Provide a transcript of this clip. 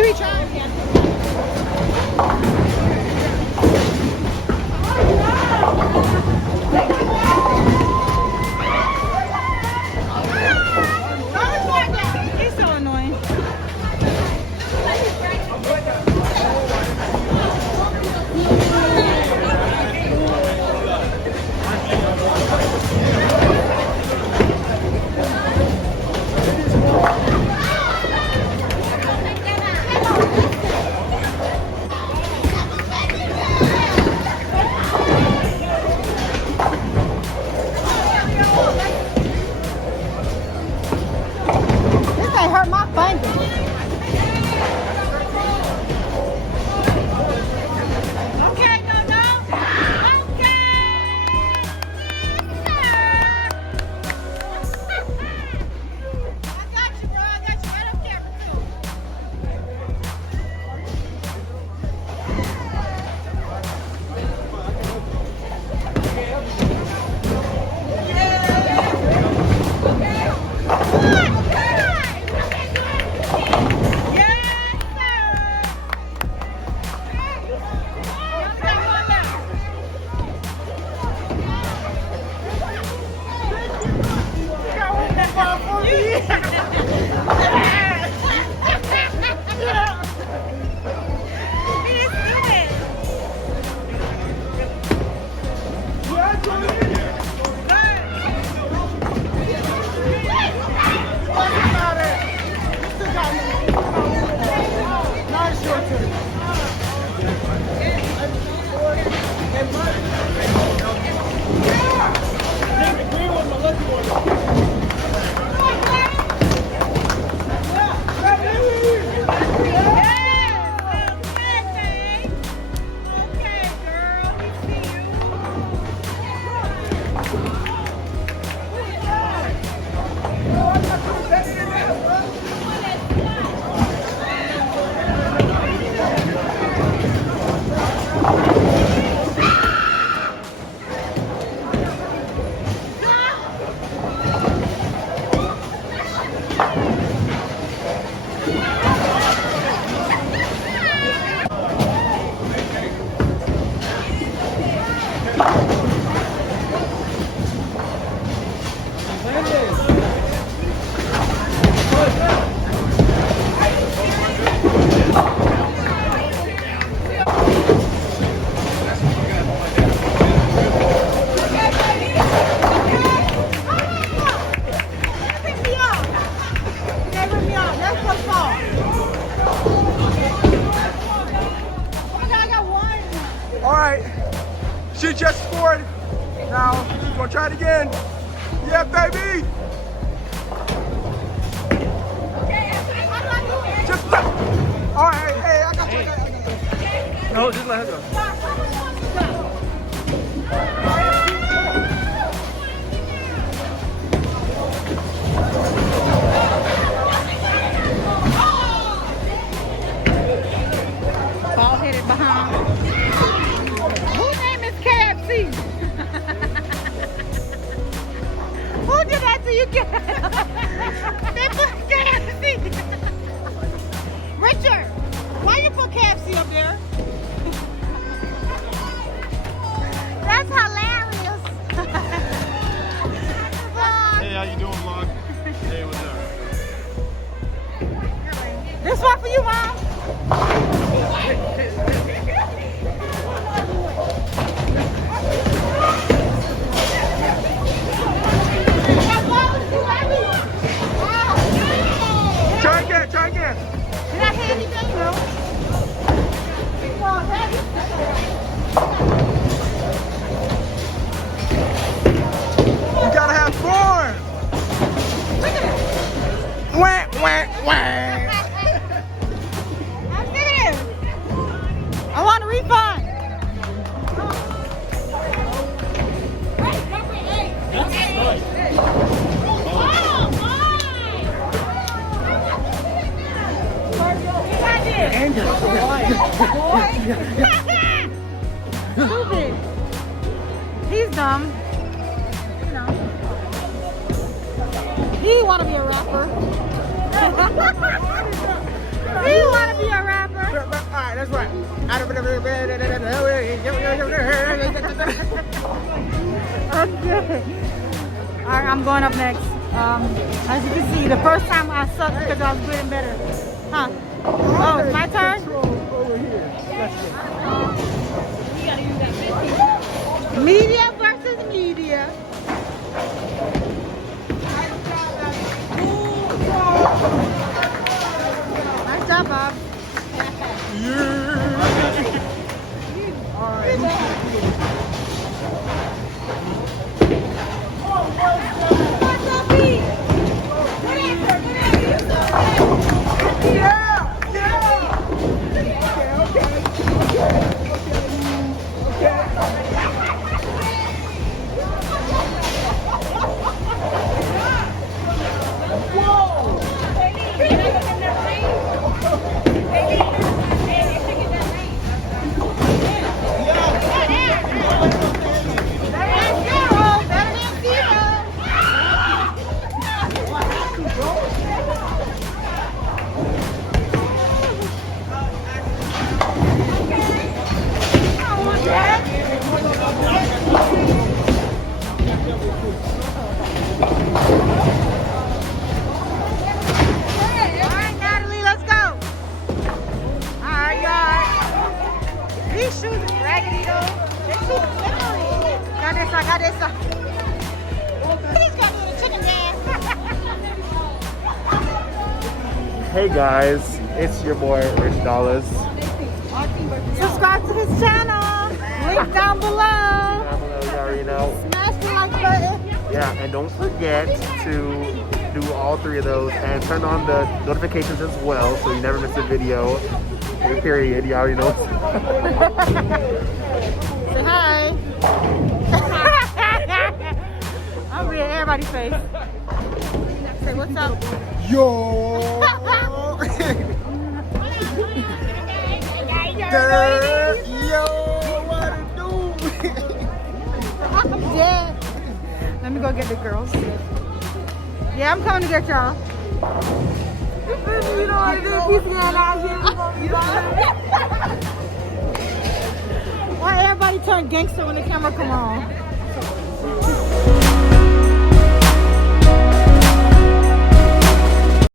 Maybe try again. He's so annoying. This ain't hurt my finger. Okay, no, no. Okay. I got you, bro. I got you right on camera, too. She just scored. Now, she's gonna try it again. Yeah, baby. Just let. All right, hey, I got you. No, just let her go. Ball hit it behind. Whose name is KFC? Who did that to you, They put KFC. Richard, why you put KFC up there? That's hilarious. Hey, how you doing, vlog? Hey, what's up? This one for you, Mom. Try again, try again. Did I hit anything? No. You gotta have fun. Look at it. Wah, wah, wah. I'm serious. I want a refund. Stupid. He's dumb. You know. He want to be a rapper. Do you want to be a rapper? Alright, that's right. Okay. Alright, I'm going up next. As you can see, the first time I sucked because I was good and better. Huh? Oh, it's my turn? Over here. Media versus media. Nice job, Bob. Hey guys, it's your boy Rich Dollars. Subscribe to his channel. Link down below. You already know. Smash the like button. Yeah, and don't forget to do all three of those and turn on the notifications as well so you never miss a video. Period. You already know. Say hi. I'm reading everybody's face. Say what's up. Yo! Girl, yo, what it do? I'm dead. Let me go get the girls. Yeah, I'm coming to get y'all. You know what to do? Why everybody turn gangster when the camera come on?